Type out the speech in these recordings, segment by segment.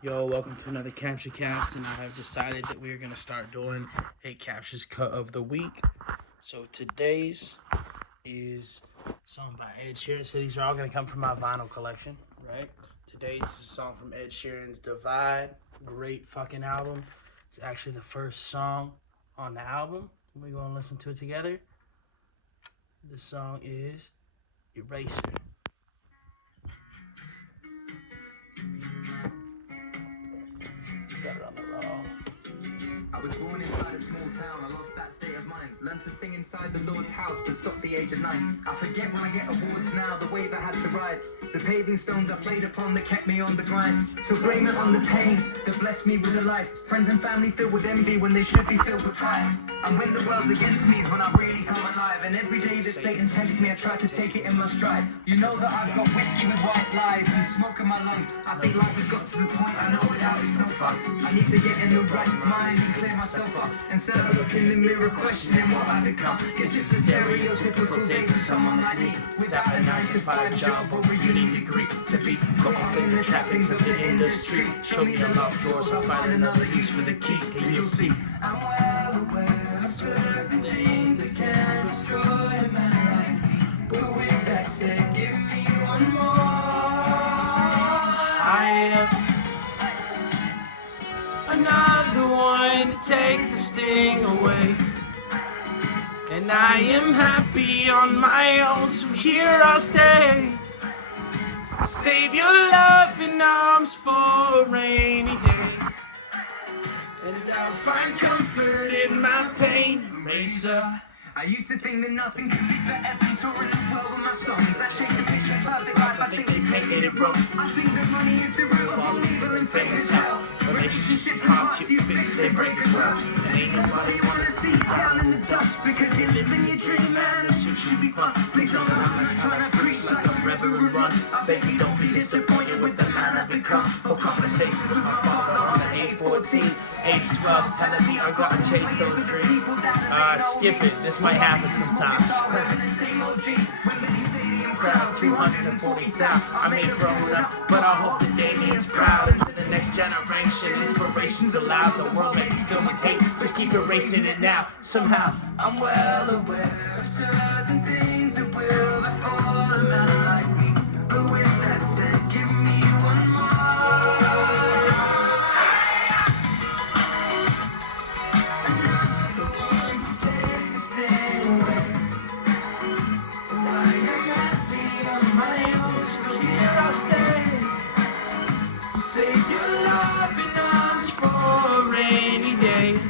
Yo, welcome to another CaptchaCast, and I have decided that we are going to start doing a Captcha's Cut of the Week. So today's is a song by Ed Sheeran. So these are all going to come from my vinyl collection, right? Today's is a song from Ed Sheeran's Divide. Great fucking album. It's actually the first song on the album. We're going to listen to it together. The song is Eraser. Got it on the raw. I was born inside a small town, I lost that state of mind. Learned to sing inside the Lord's house, but stopped the age of 9. I forget when I get awards now, the wave I had to ride. The paving stones I played upon that kept me on the grind. So blame it on the pain that blessed me with a life. Friends and family filled with envy when they should be filled with pride. And when the world's against me is when I really come alive. And every day that Satan tempts me, I try to take it in my stride. You know that I've got whiskey with white lies and smoke in my lungs. I think life has got to the point I know without it's no fun. I need to get in the right mind and clear myself up. Instead of looking in the mirror questioning what I've become. It's just a stereotypical day for someone like me, without a 9-to-5 job or a uni degree. To be caught up in the trappings of the industry. Show me the locked doors, I'll find another use for the key, and you'll see. I'm well aware of certain things that can destroy a man like me. But with that said, give me one more. I am another one to take the sting away. And I am happy on my own, so here I'll stay. Save your loving arms for a rainy day. And I'll find comfort in my pain eraser. I used to think that nothing could be better than touring the world with my songs. I chased the picture perfect life, I think they painted it wrong. I think that money is the root of all evil and fame as hell. Relationships and hearts you fix, they break as well. And ain't nobody wanna see you down in the dumps, because you're living your dream, man. It should be fun. Please don't know I'm trying to preach like a reverend run. I beg you don't be disappointed with the man I've become. Or conversations with my father on the A14. Age 12 telling me I gotta chase those dreams. Skip it, this might happen sometimes. Crowd 240,000. I may grown up, but I hope the Damien's proud. Into the next generation, inspirations allowed. The world may be filled with hate, just keep erasing it now. Somehow, I'm well aware of certain things that will befall a man like me. But with that said, give me one more. Another one to take the sting away. And I am happy on my own, so here I'll stay. save your loving arms for a rainy day.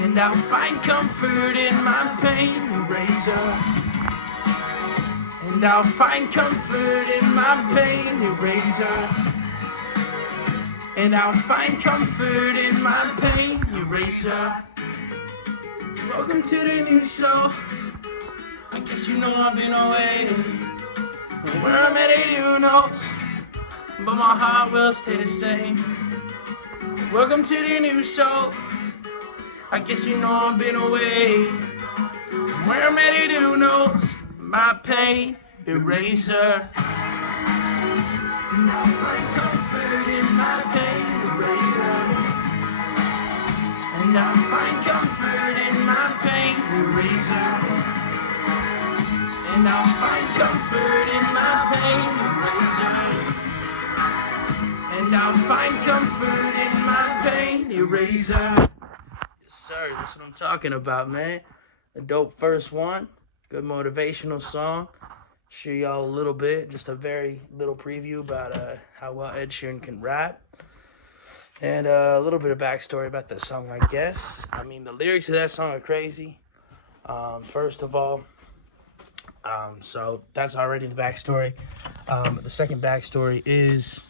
And I'll find comfort in my pain eraser. And I'll find comfort in my pain eraser. And I'll find comfort in my pain eraser. Welcome to the new show. I guess you know I've been away. Where I'm headed, who knows? But my heart will stay the same. Welcome to the new show. I guess you know I've been away. Where I'm headed, who knows? My pain eraser. And I'll find comfort in my pain eraser. And I'll find comfort in my pain eraser. And I'll find comfort in my pain eraser. And I'll find comfort in my pain eraser. Yes, sir, that's what I'm talking about, man. A dope first one. Good motivational song. Show y'all a little bit, just a very little preview about how well Ed Sheeran can rap. And a little bit of backstory about that song, I guess. I mean, the lyrics of that song are crazy. First of all, so that's already the backstory. The second backstory is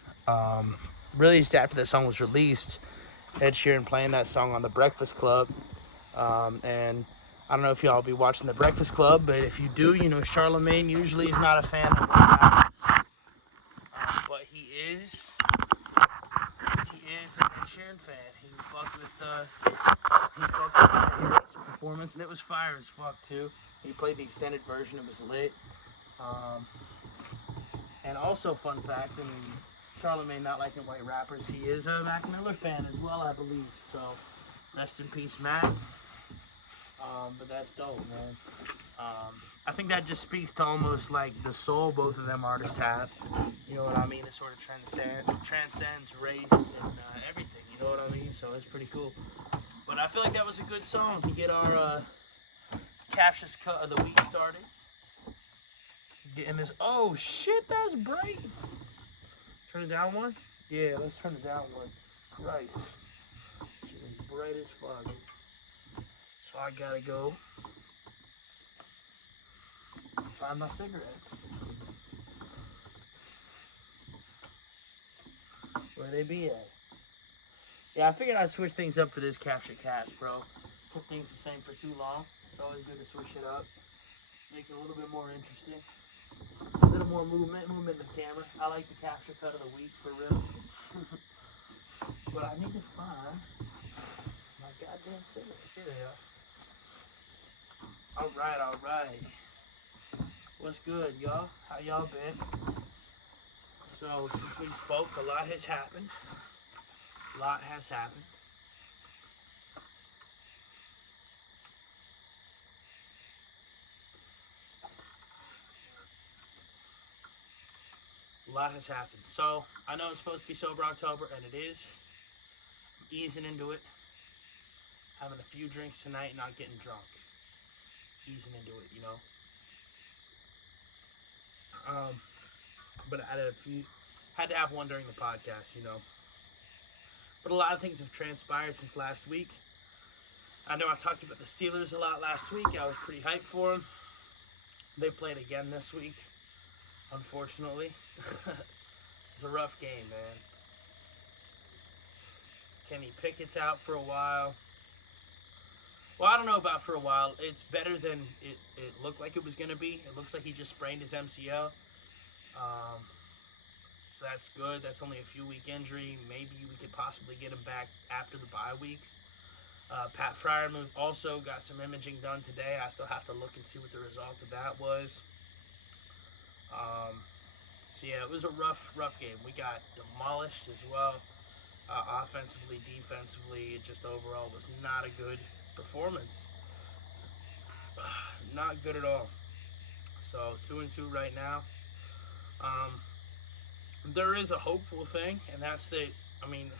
really just after that song was released, Ed Sheeran playing that song on The Breakfast Club. And I don't know if y'all be watching The Breakfast Club, but if you do, you know Charlemagne usually is not a fan of rap. But he is an Ed Sheeran fan. He fucked with the performance, and it was fire as fuck too. He played the extended version, it was lit. And also, fun fact, I mean, Charlamagne not liking white rappers. He is a Mac Miller fan as well, I believe. So, rest in peace, Mac. But that's dope, man. I think that just speaks to almost like the soul both of them artists have. You know what I mean? It sort of transcends race and everything. You know what I mean? So it's pretty cool. But I feel like that was a good song to get our Captcha's cut of the week started. Getting this. Oh shit, that's bright. Turn it down one? Yeah, let's turn it down one. Christ. Shit is bright as fuck. So I gotta go find my cigarettes. Where they be at? Yeah, I figured I'd switch things up for this CaptchaCast, bro. Kept things the same for too long. It's always good to switch it up. Make it a little bit more interesting. A little more movement in the camera. I like the Captcha cut of the week, for real. But I need to find my goddamn cigarettes. Here they are. Alright. What's good, y'all? How y'all been? So, since we spoke, a lot has happened. A lot has happened. So, I know it's supposed to be Sober October, and it is. I'm easing into it. Having a few drinks tonight, not getting drunk. Easing into it, you know. But I had to have one during the podcast, you know. But a lot of things have transpired since last week. I know I talked about the Steelers a lot last week. I was pretty hyped for them. They played again this week, unfortunately. It was a rough game, man. Kenny Pickett's out for a while. Well, I don't know about for a while. It's better than it looked like it was going to be. It looks like he just sprained his MCL. So that's good. That's only a few-week injury. Maybe we could possibly get him back after the bye week. Pat Freiermuth also got some imaging done today. I still have to look and see what the result of that was. So yeah, it was a rough game. We got demolished as well. Offensively, defensively, it just overall was not a good performance. Not good at all. So 2-2 right now. There is a hopeful thing, and that's that. I mean,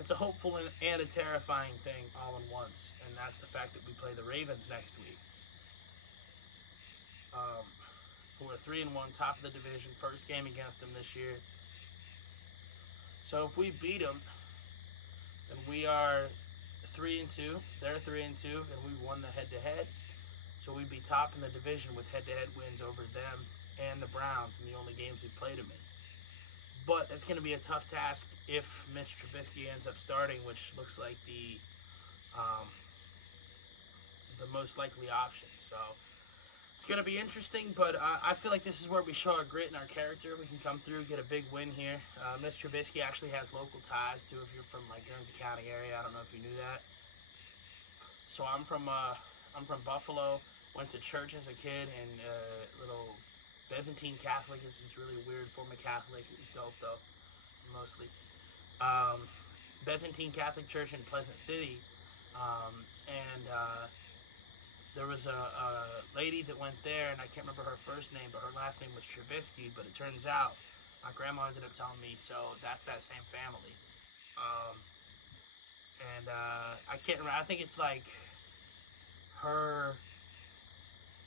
it's a hopeful and a terrifying thing all in once, and that's the fact that we play the Ravens next week. Who are 3-1, top of the division, first game against them this year. So if we beat them, then we are 3-2. They're 3-2, and we won the head-to-head. So we'd be top in the division with head-to-head wins over them and the Browns in the only games we played them in. But it's going to be a tough task if Mitch Trubisky ends up starting, which looks like the most likely option. So it's going to be interesting, but I feel like this is where we show our grit and our character. We can come through, get a big win here. Mitch Trubisky actually has local ties, too, if you're from, like, Guernsey County area. I don't know if you knew that. So I'm from Buffalo, went to church as a kid, and little Byzantine Catholic is this really weird form of Catholic. It's dope, though, mostly. Byzantine Catholic Church in Pleasant City, and there was a lady that went there, and I can't remember her first name, but her last name was Trubisky, but it turns out my grandma ended up telling me, so that's that same family. I can't remember, I think it's like her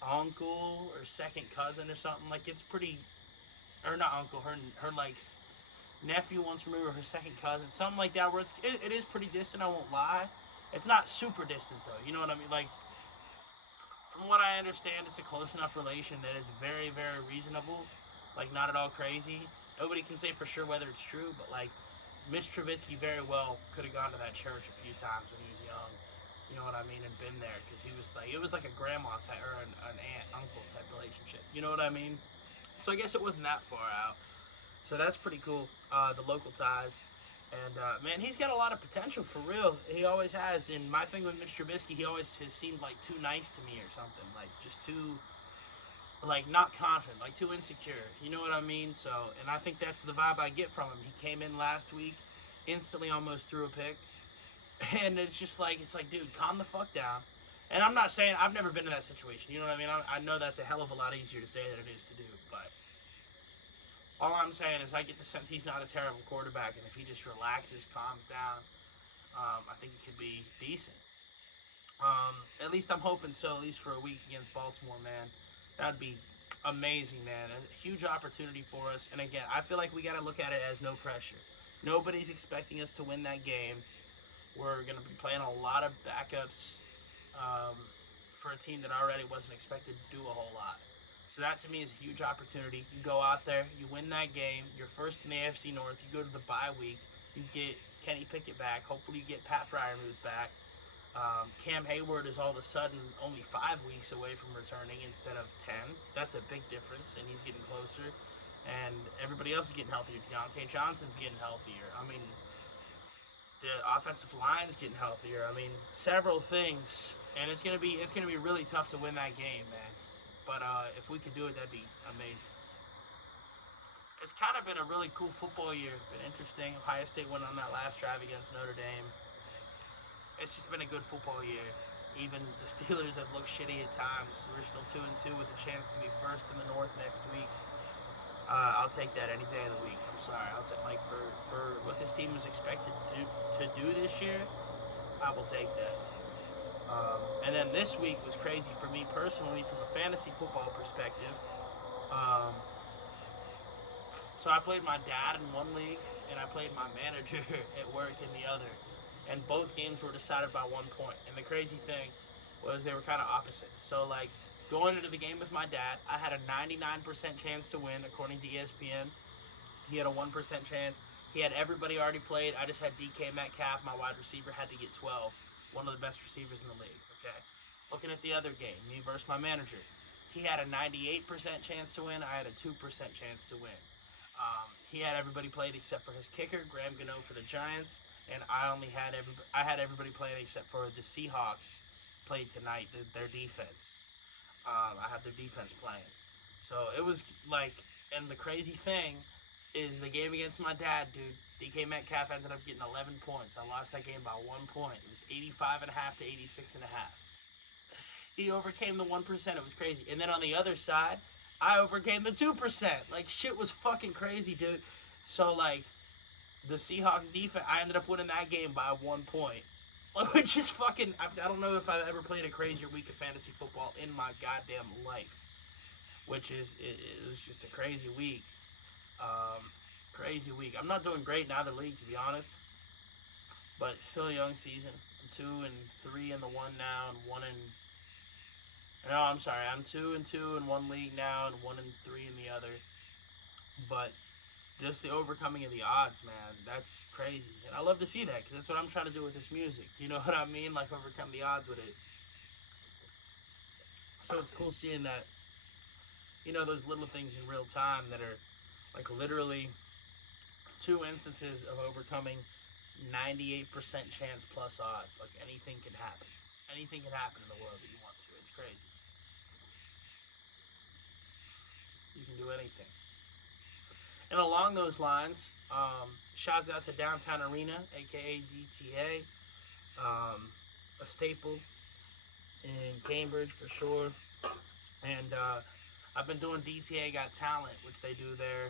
uncle or second cousin or something. Like, it's pretty, or not uncle, her like nephew once removed, or her second cousin, something like that, where it is pretty distant. I won't lie. It's not super distant though, you know what I mean? Like, from what I understand, it's a close enough relation that it's very, very reasonable, like not at all crazy. Nobody can say for sure whether it's true, but like Mitch Trubisky very well could have gone to that church a few times when he was young. You know what I mean? And been there, because he was like, it was like a grandma type, or an aunt, uncle type relationship. You know what I mean? So I guess it wasn't that far out. So that's pretty cool, the local ties. And, man, he's got a lot of potential, for real. He always has. And my thing with Mitch Trubisky, he always has seemed like too nice to me or something. Like, just too, like not confident, like too insecure. You know what I mean? So, and I think that's the vibe I get from him. He came in last week, instantly almost threw a pick, and it's like, dude, calm the fuck down. And I'm not saying I've never been in that situation. You know what I mean? I know that's a hell of a lot easier to say than it is to do, but all I'm saying is I get the sense he's not a terrible quarterback, and if he just relaxes, calms down, I think it could be decent. At least I'm hoping so. At least for a week against Baltimore, man. That'd be amazing, man. A huge opportunity for us. And again, I feel like we got to look at it as no pressure. Nobody's expecting us to win that game. We're gonna be playing a lot of backups um, for a team that already wasn't expected to do a whole lot. So that to me is a huge opportunity. You go out there, you win that game. You're first in the AFC North. You go to the bye week. You get Kenny Pickett back. Hopefully, you get Pat Fryermuth back. Cam Hayward is all of a sudden only 5 weeks away from returning instead of 10. That's a big difference, and he's getting closer. And everybody else is getting healthier. Deontay Johnson's getting healthier. I mean, the offensive line's getting healthier. I mean, several things, and it's gonna be really tough to win that game, man. But if we could do it, that'd be amazing. It's kind of been a really cool football year. Been interesting. Ohio State went on that last drive against Notre Dame. It's just been a good football year. Even the Steelers have looked shitty at times. We're still 2-2 with a chance to be first in the North next week. I'll take that any day of the week. I'm sorry. I'll take for what this team was expected to do this year. I will take that. And then this week was crazy for me personally from a fantasy football perspective. Um, so I played my dad in one league, and I played my manager at work in the other. And both games were decided by 1 point. And the crazy thing was they were kind of opposites. So, like, going into the game with my dad, I had a 99% chance to win, according to ESPN. He had a 1% chance. He had everybody already played. I just had DK Metcalf. My wide receiver had to get 12. One of the best receivers in the league. Okay. Looking at the other game, me versus my manager. He had a 98% chance to win. I had a 2% chance to win. He had everybody played except for his kicker, Graham Gano for the Giants, and I had everybody playing except for the Seahawks played tonight. Their defense. I had their defense playing. So it was like, and the crazy thing is the game against my dad, dude. DK Metcalf ended up getting 11 points. I lost that game by 1 point. It was 85.5 to 86.5. He overcame the 1%. It was crazy. And then on the other side, I overcame the 2%. Like, shit was fucking crazy, dude. So, like, the Seahawks defense, I ended up winning that game by 1 point. Which is fucking, I don't know if I've ever played a crazier week of fantasy football in my goddamn life. Which is, it was just a crazy week. Crazy week. I'm not doing great in either league, to be honest. But still a young season. I'm 2-3 in the one now, and one in. No, I'm sorry. I'm 2-2 in one league now, and 1-3 in the other. But just the overcoming of the odds, man, that's crazy. And I love to see that because that's what I'm trying to do with this music. You know what I mean? Like, overcome the odds with it. So it's cool seeing that, those little things in real time that are, like, literally two instances of overcoming 98% chance plus odds. Like, anything can happen. Anything can happen in the world that you want to. It's crazy. You can do anything. And along those lines, shouts out to Downtown Arena, aka DTA, a staple in Cambridge for sure. And I've been doing DTA Got Talent, which they do there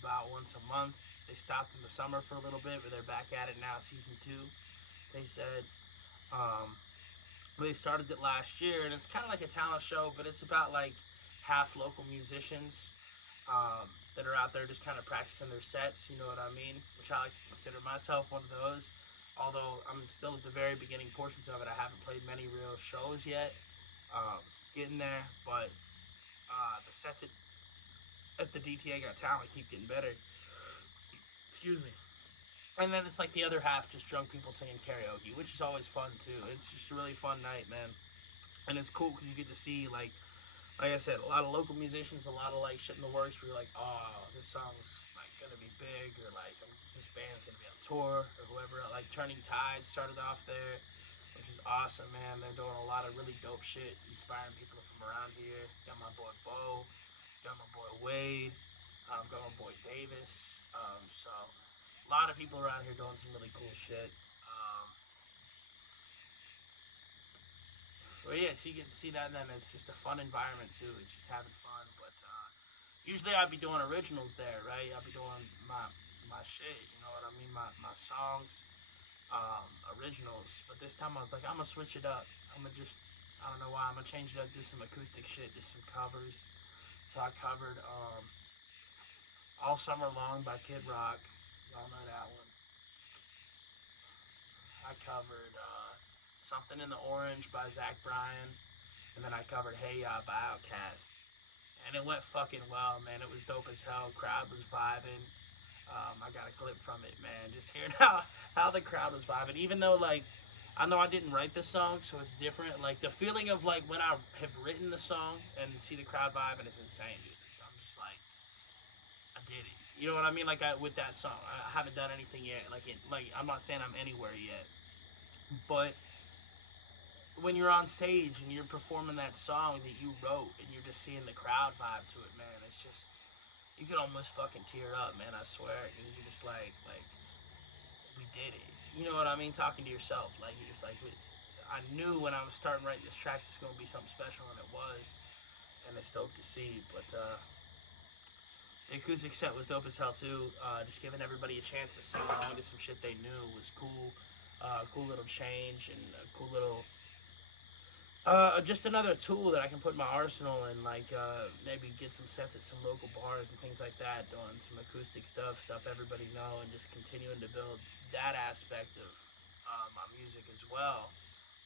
about once a month. They stopped in the summer for a little bit, but they're back at it now, season 2. They said they started it last year, and it's kind of like a talent show, but it's about like half local musicians that are out there just kind of practicing their sets, you know what I mean? Which I like to consider myself one of those. Although I'm still at the very beginning portions of it, I haven't played many real shows yet. Getting there, but the sets at the DTA Got Talent keep getting better. Excuse me. And then it's like the other half just drunk people singing karaoke, which is always fun too. It's just a really fun night, man. And it's cool because you get to see, like I said, a lot of local musicians, a lot of like shit in the works where you're like, oh, this song's like gonna be big, or like this band's gonna be on tour, or whoever. Like Turning Tide started off there. which is awesome, man. They're doing a lot of really dope shit, inspiring people from around here. Got my boy Bo, got my boy Wade, got my boy Davis. So a lot of people around here doing some really cool shit. But yeah, so you get to see that, and then it's just a fun environment too. It's just having fun. But usually I'd be doing originals there, right? I'd be doing my shit. You know what I mean? My songs, originals. But this time I was like, I'm gonna switch it up. I'm gonna just, I don't know why, I'm gonna change it up, do some acoustic shit, do some covers. So I covered All Summer Long by Kid Rock. Y'all know that one. I covered Something in the Orange by Zach Bryan. And then I covered Hey Ya by Outkast. And it went fucking well, man. It was dope as hell. Crowd was vibing. I got a clip from it, man. Just hearing how the crowd was vibing. Even though, like, I know I didn't write the song, so it's different. Like, the feeling of, like, when I have written the song and see the crowd vibing is insane, dude. I'm just like, I did it. You know what I mean? Like, with that song, I haven't done anything yet. Like, I'm not saying I'm anywhere yet, but when you're on stage and you're performing that song that you wrote and you're just seeing the crowd vibe to it, man, it's just, you can almost fucking tear up, man. I swear. And you're just like, we did it. You know what I mean? Talking to yourself, like you're just like, I knew when I was starting writing this track, it's gonna be something special, and it was, and it's dope to see. But the acoustic set was dope as hell too. Just giving everybody a chance to sing along to some shit they knew was cool. Cool little change and a cool little just another tool that I can put in my arsenal and like maybe get some sets at some local bars and things like that, doing some acoustic stuff everybody know, and just continuing to build that aspect of my music as well,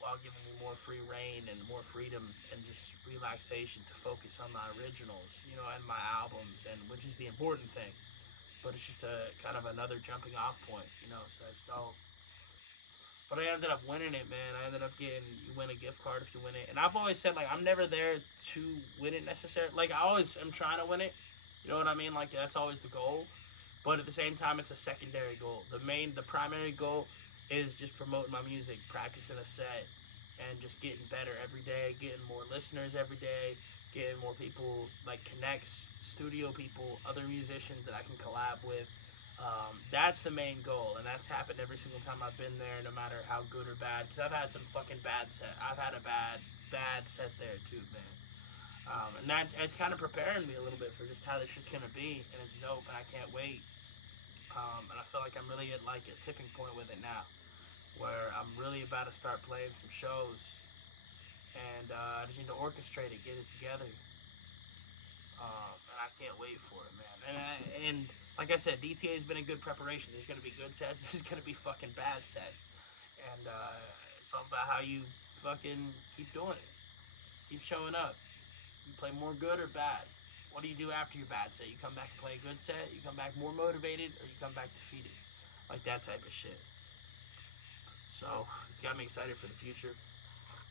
while giving me more free reign and more freedom and just relaxation to focus on my originals, you know, and my albums, and which is the important thing. But it's just a kind of another jumping off point, you know. So it's dope. But I ended up winning it, man. I ended up getting, you win a gift card if you win it. And I've always said, like, I'm never there to win it necessarily. Like, I always am trying to win it. You know what I mean? Like, that's always the goal. But at the same time, it's a secondary goal. The primary goal is just promoting my music, practicing a set, and just getting better every day, getting more listeners every day, getting more people, like, connects, studio people, other musicians that I can collab with. That's the main goal, and that's happened every single time I've been there, no matter how good or bad. Because I've had some fucking bad set. I've had a bad set there too, man. And that it's kind of preparing me a little bit for just how this shit's gonna be, and it's dope, and I can't wait. And I feel like I'm really at like a tipping point with it now, where I'm really about to start playing some shows, and I just need to orchestrate it, get it together, and I can't wait for it, man. And like I said, DTA has been a good preparation. There's gonna be good sets. There's gonna be fucking bad sets, and it's all about how you fucking keep doing it, keep showing up. You play more good or bad. What do you do after your bad set? You come back and play a good set. You come back more motivated, or you come back defeated, like that type of shit. So it's got me excited for the future.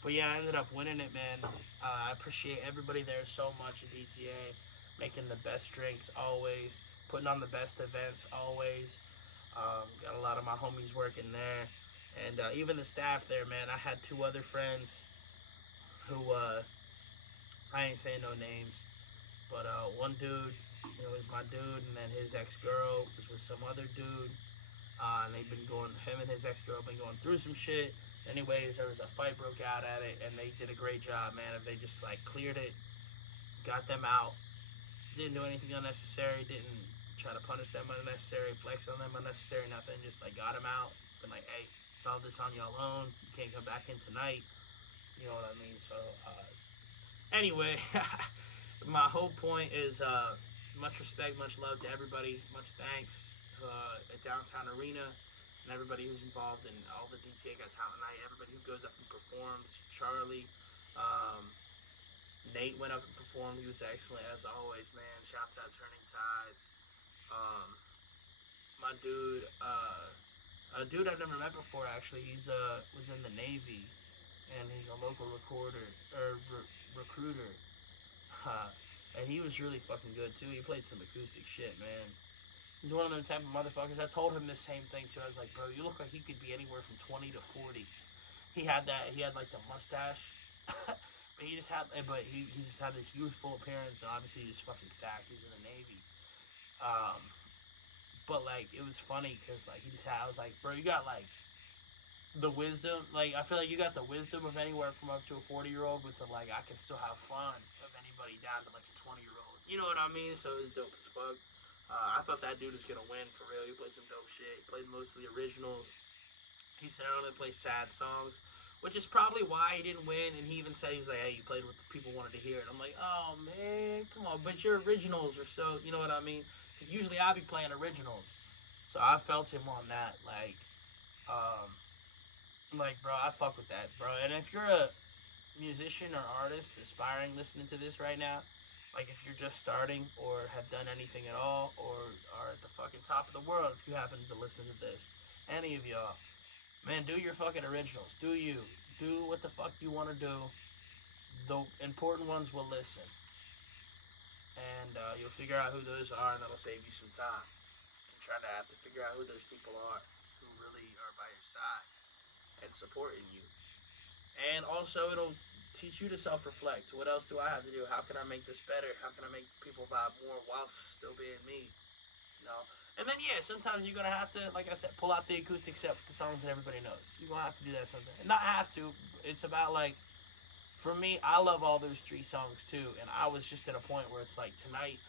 But yeah, I ended up winning it, man. I appreciate everybody there so much at DTA, making the best drinks always, putting on the best events always. Got a lot of my homies working there, and even the staff there, man. I had two other friends who I ain't saying no names, but one dude, you know, was my dude, and then his ex-girl was with some other dude. And they've been going, him and his ex-girl been going through some shit. Anyways, there was a fight broke out at it, and they did a great job, man. If they just like cleared it, got them out, didn't do anything unnecessary, didn't try to punish them unnecessary, flex on them unnecessary, nothing. Just like got them out, been like, hey, solve this on your own. You can't come back in tonight. You know what I mean? So, anyway, my whole point is much respect, much love to everybody, much thanks at Downtown Arena and everybody who's involved in all the DTA Got Talent Night, everybody who goes up and performs. Charlie, um, Nate went up and performed. He was excellent as always, man. Shouts out Turning Tides. Um, my dude, a dude I've never met before actually. He's was in the Navy, and he's a local recorder or recruiter. And he was really fucking good too. He played some acoustic shit, man. He's one of them type of motherfuckers. I told him the same thing too. I was like, bro, you look like you could be anywhere from 20 to 40. He had that. He had like the mustache. But he just had this youthful appearance, and obviously he was fucking sack. He's in the Navy. Um, but like it was funny because like he just had. I was like, bro, you got like the wisdom. Like I feel like you got the wisdom of anywhere from up to a 40-year-old with the like I can still have fun of anybody down to like a 20-year-old. You know what I mean? So it's dope as fuck. I thought that dude was gonna win for real. He played some dope shit. He played most of the originals. He said I only play sad songs, which is probably why he didn't win. And he even said he was like, "Hey, you played what the people wanted to hear." And I'm like, "Oh man, come on!" But your originals are so, you know what I mean? Because usually I be playing originals, so I felt him on that. Um, bro, I fuck with that, bro. And if you're a musician or artist aspiring listening to this right now, like if you're just starting or have done anything at all or are at the fucking top of the world, if you happen to listen to this, any of y'all, man, do your fucking originals. Do you. Do what the fuck you want to do. The important ones will listen. And you'll figure out who those are, and that'll save you some time. And try to have to figure out who those people are who really are by your side and supporting you. And also, it'll teach you to self reflect. What else do I have to do? How can I make this better? How can I make people vibe more whilst still being me? You know? And then, yeah, sometimes you're going to have to, like I said, pull out the acoustic set with the songs that everybody knows. You're going to have to do that sometimes. Not have to. It's about, like, for me, I love all those 3 songs, too. And I was just at a point where it's like, tonight,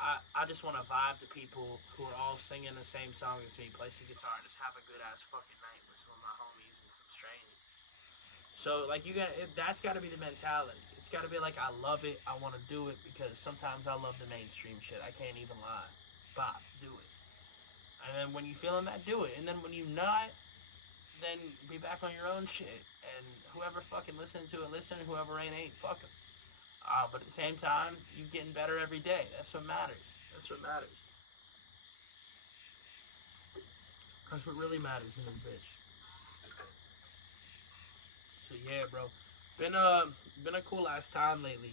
I just want to vibe to people who are all singing the same song as me, play some guitar, and just have a good ass fucking night with some of my homies and some strangers. So like that's got to be the mentality. It's got to be like I love it, I want to do it because sometimes I love the mainstream shit. I can't even lie. Bop, do it. And then when you feeling that, do it. And then when you not, then be back on your own shit. And whoever fucking listening to it, listen. Whoever ain't, fuck them. But at the same time, you getting better every day. That's what matters. That's what matters. That's what really matters in this bitch. So yeah, bro. Been a cool last time lately.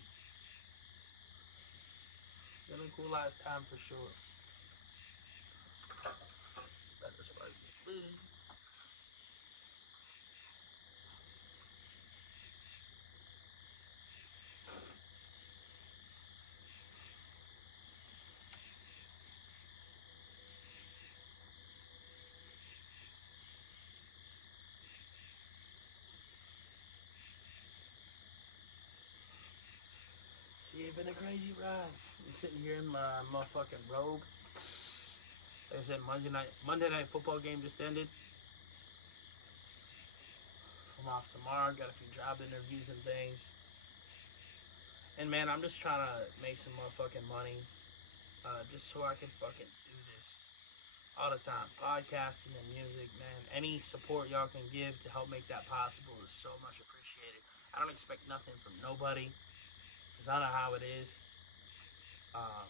Been a cool last time for sure. That is why he's busy. See, it's been a crazy ride. I'm sitting here in my motherfucking robe. Like I said, Monday night football game just ended. I'm off tomorrow. Got a few job interviews and things. And man, I'm just trying to make some motherfucking money, just so I can fucking do this all the time. Podcasting and music, man. Any support y'all can give to help make that possible is so much appreciated. I don't expect nothing from nobody, because I know how it is. Um,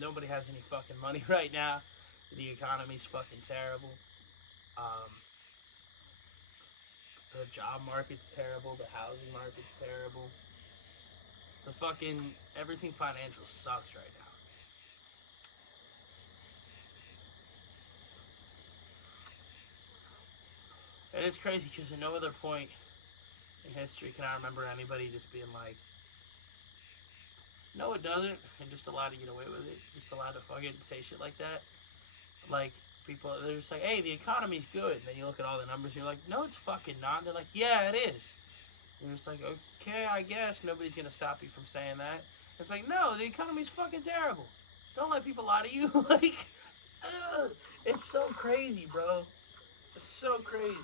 Nobody has any fucking money right now. The economy's fucking terrible. Um, the job market's terrible. The housing market's terrible. The fucking everything financial sucks right now. And it's crazy because at no other point in history can I remember anybody just being like, no, it doesn't, and just allowed to get away with it. Just allowed to fucking say shit like that. Like, people, they're just like, hey, the economy's good. And then you look at all the numbers and you're like, no, it's fucking not. And they're like, yeah, it is. And you're just like, okay, I guess nobody's gonna stop you from saying that. It's like, no, the economy's fucking terrible. Don't let people lie to you. Like, it's so crazy, bro. It's so crazy.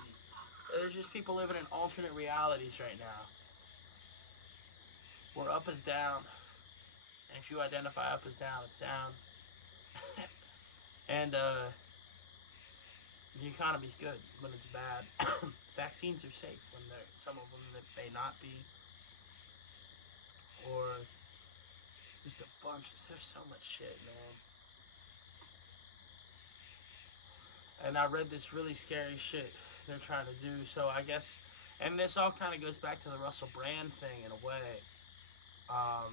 There's just people living in alternate realities right now. Where up is down, and if you identify up as down, it's down. And the economy's good when it's bad. Vaccines are safe when they're some of them that may not be, or just a bunch. There's so much shit, man. And I read this really scary shit they're trying to do. So I guess, and this all kind of goes back to the Russell Brand thing in a way. Um,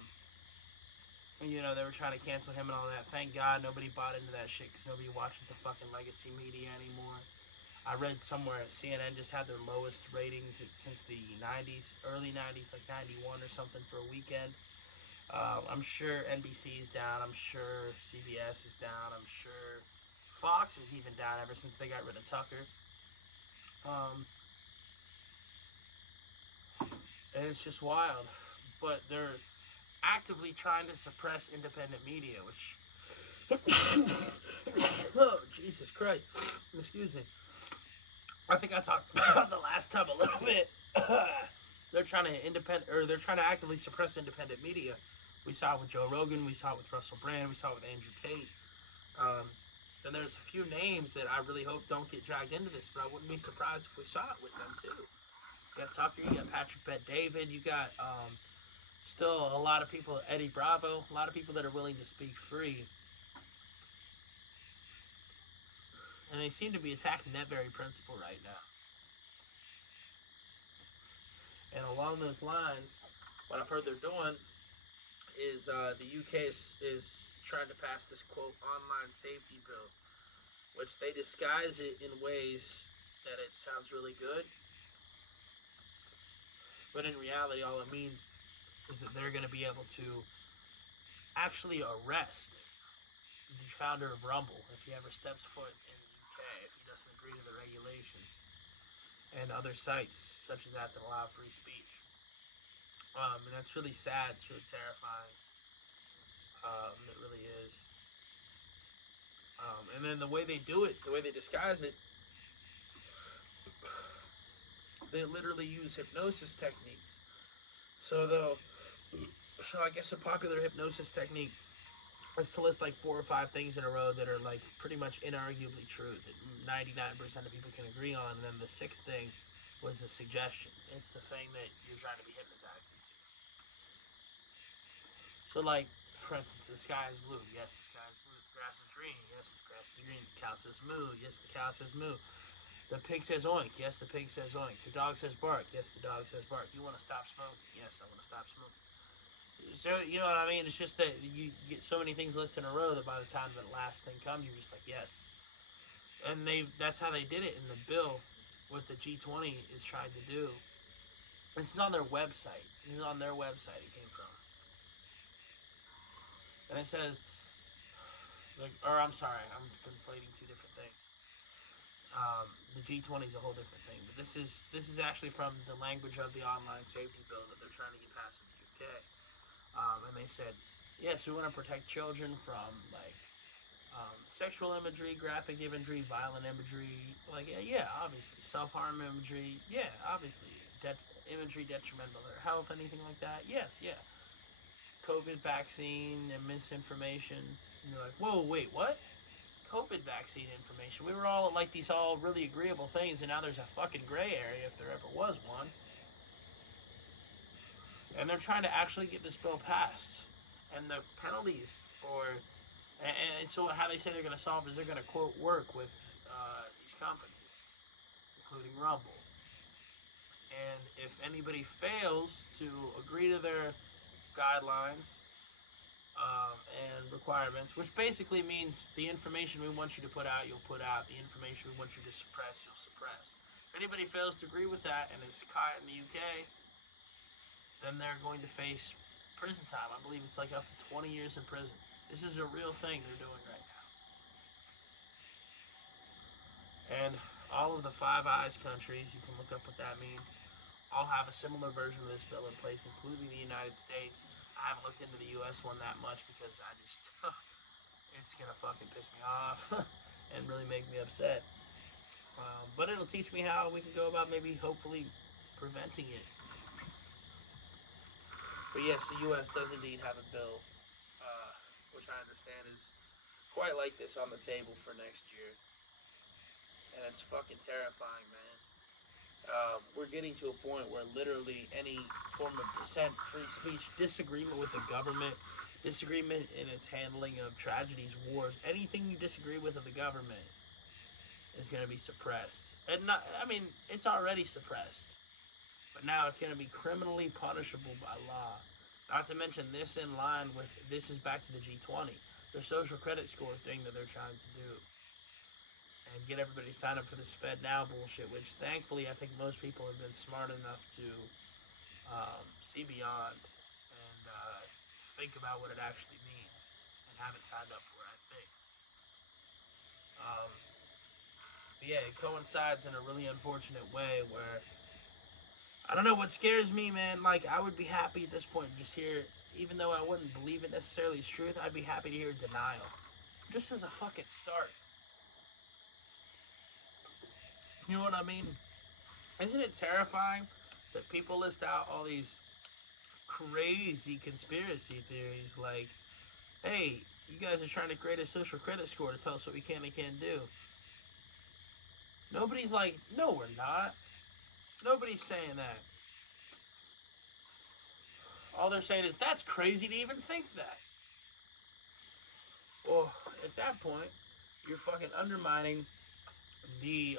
you know, they were trying to cancel him and all that. Thank God nobody bought into that shit because nobody watches the fucking legacy media anymore. I read somewhere CNN just had their lowest ratings since the 90s, early 90s, like 91 or something for a weekend. I'm sure NBC is down. I'm sure CBS is down. I'm sure Fox is even down ever since they got rid of Tucker. Um, and it's just wild. But they're actively trying to suppress independent media, which oh, Jesus Christ. Excuse me. I think I talked about the last time a little bit. They're trying to actively suppress independent media. We saw it with Joe Rogan, we saw it with Russell Brand, we saw it with Andrew Tate. Then there's a few names that I really hope don't get dragged into this, but I wouldn't be surprised if we saw it with them too. You got Tucker, you got Patrick Bet-David, you got still a lot of people, Eddie Bravo, a lot of people that are willing to speak free. And they seem to be attacking that very principle right now. And along those lines, what I've heard they're doing is the UK is trying to pass this, quote, online safety bill, which they disguise it in ways that it sounds really good. But in reality, all it means is that they're going to be able to actually arrest the founder of Rumble if he ever steps foot in the UK, if he doesn't agree to the regulations, and other sites such as that allow free speech. And that's really sad. It's really terrifying. It really is. And then the way they do it, the way they disguise it, they literally use hypnosis techniques. So I guess a popular hypnosis technique is to list like 4 or 5 things in a row that are like pretty much inarguably true, that 99% of people can agree on, and then the 6th thing was a suggestion. It's the thing that you're trying to be hypnotized into. So like, for instance, the sky is blue. Yes, the sky is blue. The grass is green. Yes, the grass is green. The cow says moo. Yes, the cow says moo. The pig says oink. Yes, the pig says oink. The dog says bark. Yes, the dog says bark. You want to stop smoking? Yes, I want to stop smoking. So, you know what I mean? It's just that you get so many things listed in a row that by the time the last thing comes, you're just like, yes. And that's how they did it in the bill, what the G20 is trying to do. This is on their website. This is on their website it came from. And it says, I'm sorry, I'm conflating 2 different things. The G20 is a whole different thing, but this is actually from the language of the online safety bill that they're trying to get passed in the UK. And they said, yes, we want to protect children from like sexual imagery, graphic imagery, violent imagery, like yeah, obviously self-harm imagery, yeah, obviously imagery detrimental to their health, anything like that, yes, yeah. COVID vaccine and misinformation, and you're like, whoa, wait, what? COVID vaccine information. We were all like these all really agreeable things, and now there's a fucking gray area if there ever was one. And they're trying to actually get this bill passed. And the penalties for, and so how they say they're going to solve is they're going to, quote, work with these companies, including Rumble. And if anybody fails to agree to their guidelines and requirements, which basically means the information we want you to put out, you'll put out. The information we want you to suppress, you'll suppress. If anybody fails to agree with that and is caught in the UK, then they're going to face prison time. I believe it's like up to 20 years in prison. This is a real thing they're doing right now. And all of the Five Eyes countries, you can look up what that means, all have a similar version of this bill in place, including the United States. I haven't looked into the U.S. one that much because it's going to fucking piss me off and really make me upset. But it'll teach me how we can go about maybe, hopefully, preventing it. But yes, the U.S. does indeed have a bill, which I understand is quite like this on the table for next year. And it's fucking terrifying, man. We're getting to a point where literally any form of dissent, free speech, disagreement with the government, disagreement in its handling of tragedies, wars, anything you disagree with of the government is going to be suppressed. And it's already suppressed. But now it's going to be criminally punishable by law. Not to mention this in line with, this is back to the G20, their social credit score thing that they're trying to do. and get everybody to sign up for this Fed Now bullshit, which thankfully I think most people have been smart enough to see beyond and think about what it actually means and haven't signed up for it, I think. But yeah, it coincides in a really unfortunate way where I don't know what scares me, man. Like, I would be happy at this point to just hear, even though I wouldn't believe it necessarily as truth, I'd be happy to hear denial. Just as a fucking start. You know what I mean? Isn't it terrifying that people list out all these crazy conspiracy theories like, hey, you guys are trying to create a social credit score to tell us what we can and can't do. Nobody's like, no, we're not. Nobody's saying that. All they're saying is, that's crazy to even think that. Well, at that point, you're fucking undermining the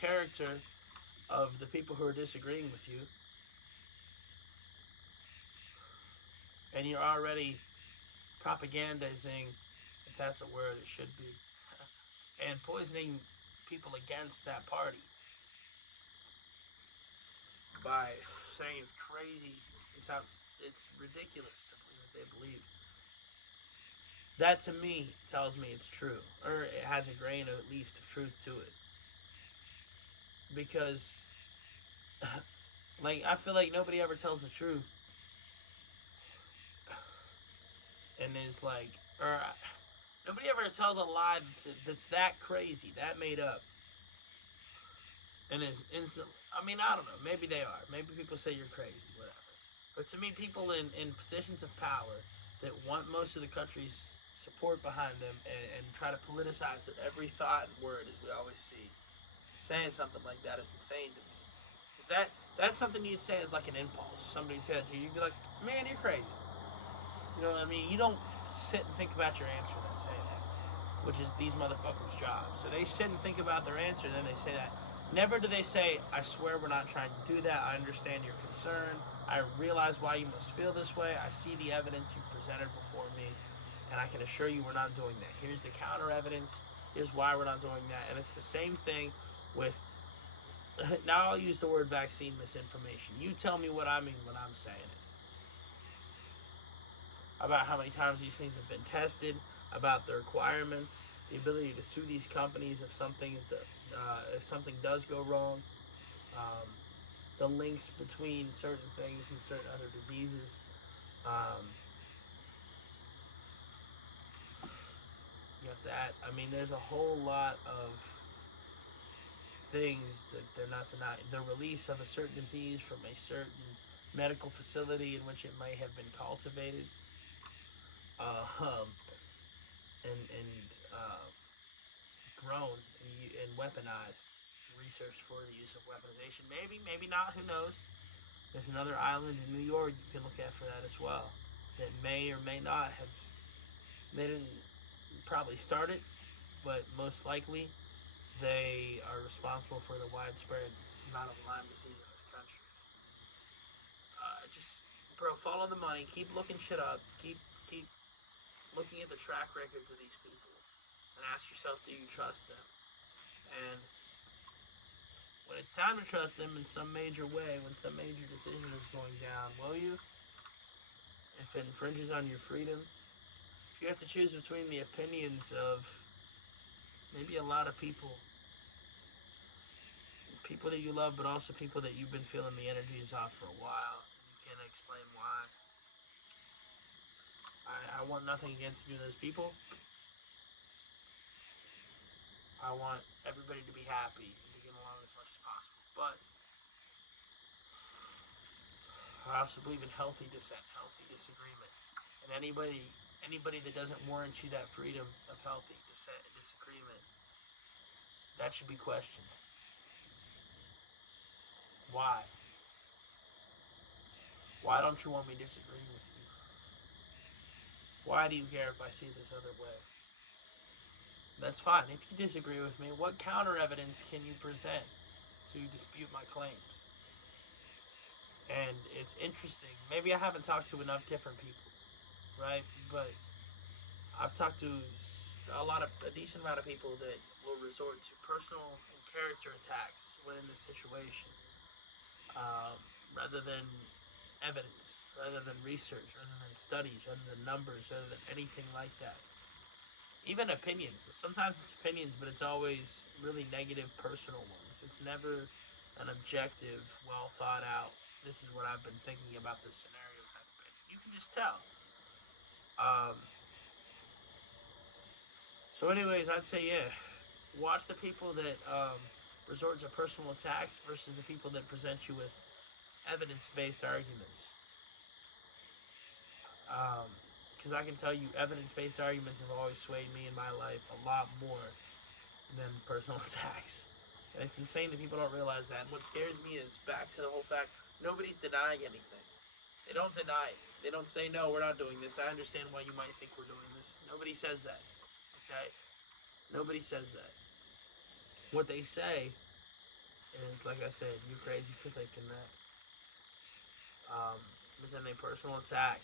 character of the people who are disagreeing with you. And you're already propagandizing, if that's a word, it should be, and poisoning people against that party by saying it's crazy, it's ridiculous to believe what they believe. That to me tells me it's true, or it has a grain of at least of truth to it. Because, like, I feel like nobody ever tells the truth, and is like, or nobody ever tells a lie that's that crazy, that made up, and is instant. I mean, I don't know. Maybe they are. Maybe people say you're crazy, whatever. But to me, people in positions of power that want most of the country's support behind them and try to politicize it, every thought and word, as we always see, saying something like that is insane to me. Because that's something you'd say as like an impulse. Somebody would say that to you, you'd be like, man, you're crazy. You know what I mean? You don't sit and think about your answer and then say that, which is these motherfuckers' job. So they sit and think about their answer, and then they say that. Never do they say, I swear we're not trying to do that. I understand your concern. I realize why you must feel this way. I see the evidence you presented before me, and I can assure you we're not doing that. Here's the counter evidence. Here's why we're not doing that. And it's the same thing with, now I'll use the word vaccine misinformation. You tell me what I mean when I'm saying it. About how many times these things have been tested, about the requirements, the ability to sue these companies if something does go wrong, the links between certain things and certain other diseases. You got that. I mean, there's a whole lot of things that they're not denying. The release of a certain disease from a certain medical facility in which it may have been cultivated, and grown and weaponized, research for the use of weaponization. Maybe, maybe not. Who knows? There's another island in New York you can look at for that as well. That may or may not have. They didn't probably start it, but most likely they are responsible for the widespread amount of Lyme disease in this country. Bro, follow the money. Keep looking shit up. Keep looking at the track records of these people, and ask yourself, do you trust them? And when it's time to trust them in some major way, when some major decision is going down, will you? If it infringes on your freedom, if you have to choose between the opinions of maybe a lot of people that you love, but also people that you've been feeling the energies off for a while, you can't explain why. I want nothing against you, those people. I want everybody to be happy and to get along as much as possible. But I also believe in healthy dissent, healthy disagreement. And anybody that doesn't warrant you that freedom of healthy dissent and disagreement, that should be questioned. Why? Why don't you want me disagreeing with you? Why do you care if I see this other way? That's fine. If you disagree with me, what counter evidence can you present to dispute my claims? And it's interesting. Maybe I haven't talked to enough different people, right? But I've talked to a decent amount of people that will resort to personal and character attacks when in this situation, um, rather than evidence, rather than research, rather than studies, rather than numbers, rather than anything like that. Even opinions. Sometimes it's opinions, but it's always really negative personal ones. It's never an objective, well thought out, this is what I've been thinking about this scenario type of thing. You can just tell. Um, so, anyways, I'd say, yeah, watch the people that resort to personal attacks versus the people that present you with evidence based arguments. Because I can tell you, evidence based arguments have always swayed me in my life a lot more than personal attacks. And it's insane that people don't realize that. And what scares me is back to the whole fact nobody's denying anything. They don't deny it. They don't say, no, we're not doing this. I understand why you might think we're doing this. Nobody says that. Okay? Nobody says that. What they say is, like I said, you're crazy for thinking that. But then they personal attack.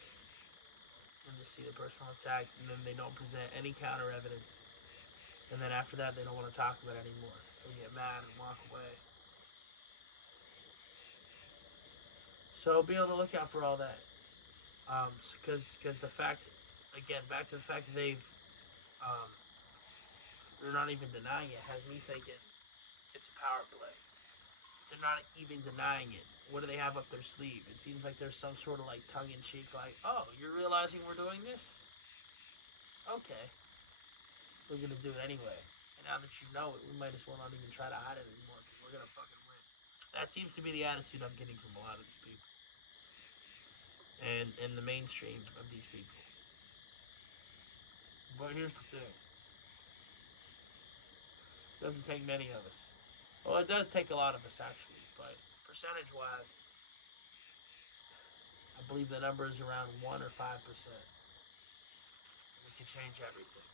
And just see the personal attacks. And then they don't present any counter evidence. And then after that, they don't want to talk about it anymore. They get mad and walk away. So be on the lookout for all that. Because the fact, again, back to the fact that um, they're not even denying it has me thinking it's a power play. They're not even denying it. What do they have up their sleeve? It seems like there's some sort of like tongue-in-cheek, like, oh, you're realizing we're doing this? Okay, we're gonna do it anyway. And now that you know it, we might as well not even try to hide it anymore because we're gonna fucking win. That seems to be the attitude I'm getting from a lot of these people, and the mainstream of these people. But here's the thing: it doesn't take many of us. Well, it does take a lot of us actually, but percentage-wise, I believe the number is around 1 or 5%. We can change everything.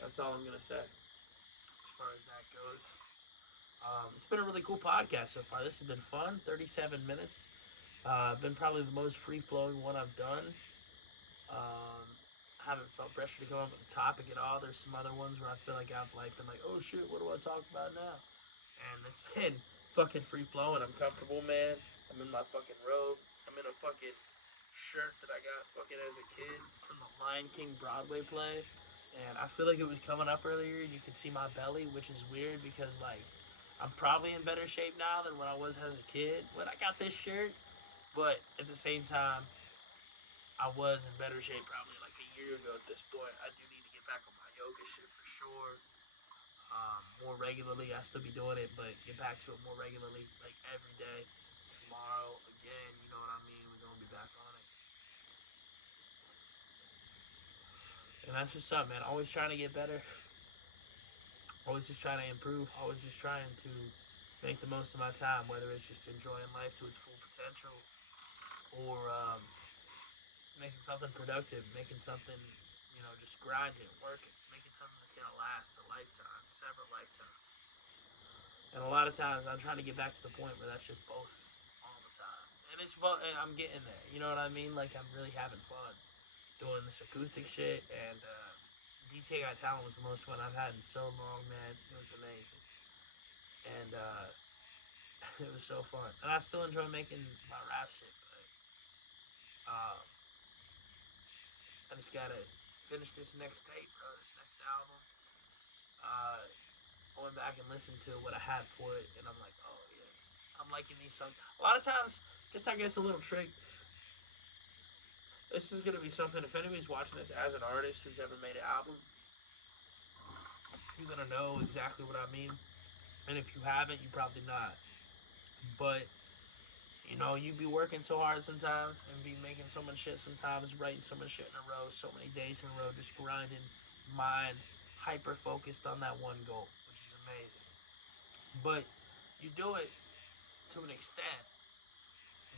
That's all I'm gonna say as far as that goes. It's been a really cool podcast so far. This has been fun. 37 minutes. Been probably the most free flowing one I've done. Um, haven't felt pressure to come up with a topic at all. There's some other ones where I feel like I've like been like, oh shit, what do I talk about now? And it's been fucking free flowing. I'm comfortable, man. I'm in my fucking robe. I'm in a fucking shirt that I got fucking as a kid from the Lion King Broadway play. And I feel like it was coming up earlier and you could see my belly, which is weird because like I'm probably in better shape now than when I was as a kid when I got this shirt. But at the same time, I was in better shape probably like a year ago at this point. I do need to get back on my yoga shit for sure. More regularly. I still be doing it, but get back to it more regularly, like every day. Tomorrow, again, you know what I mean? We're going to be back on it. And that's just up, man. Always trying to get better. Always just trying to improve. Always just trying to make the most of my time, whether it's just enjoying life to its full potential or making something productive, making something, just grinding, working, making something that's going to last a lifetime, several lifetimes. And a lot of times I'm trying to get back to the point where that's just both all the time. And it's both, and I'm getting there. You know what I mean? Like I'm really having fun doing this acoustic shit. And DTA Got Talent was the most fun I've had in so long, man. It was amazing. And it was so fun. And I still enjoy making my rap shit, but I just gotta finish this next tape, bro. This next album. I went back and listened to what I had for it, and I'm like, oh yeah, I'm liking these songs. A lot of times, just I guess a little trick. This is gonna be something. If anybody's watching this as an artist who's ever made an album, you're gonna know exactly what I mean. And if you haven't, you probably not. But you'd be working so hard sometimes and be making so much shit sometimes, writing so much shit in a row, so many days in a row, just grinding, mind hyper focused on that one goal, which is amazing. But you do it to an extent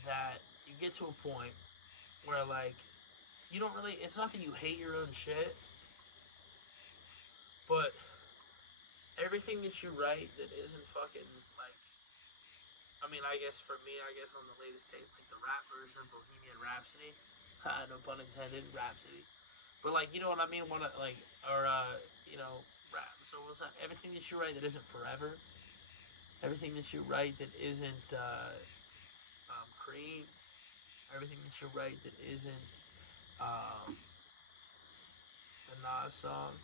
that you get to a point where like you don't really it's not that you hate your own shit, but everything that you write that isn't fucking like I mean I guess for me I guess on the latest tape like the rap version of Bohemian Rhapsody, no pun intended, Rhapsody. But like, you know what I mean? One of like, or you know, rap. So what's that? Everything that you write that isn't forever. Everything that you write that isn't Cream. Everything that you write that isn't um, the Nas song.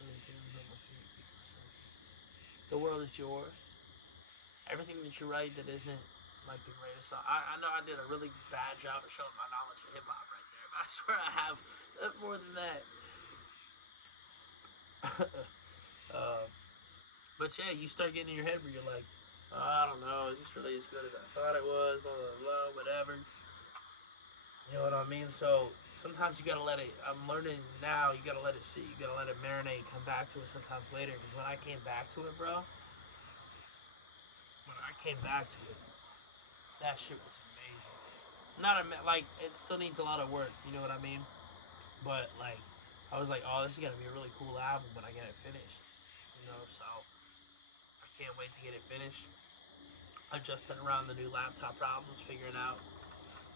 So many tunes on my feet. The world is yours. Everything that you write that isn't like the greatest song. I know I did a really bad job of showing my knowledge of hip hop right there, but I swear I have more than that. um, but yeah, you start getting in your head where you're like, oh, I don't know, is this really as good as I thought it was? Blah blah blah, whatever. You know what I mean? So sometimes you gotta let it. I'm learning now. You gotta let it sit. You gotta let it marinate. Come back to it sometimes later. Because when I came back to it, bro, when I came back to it, that shit was amazing. Not like it still needs a lot of work. You know what I mean? But like, I was like, oh, this is gonna be a really cool album when I get it finished. You know, so I can't wait to get it finished. Adjusting around the new laptop problems, figuring out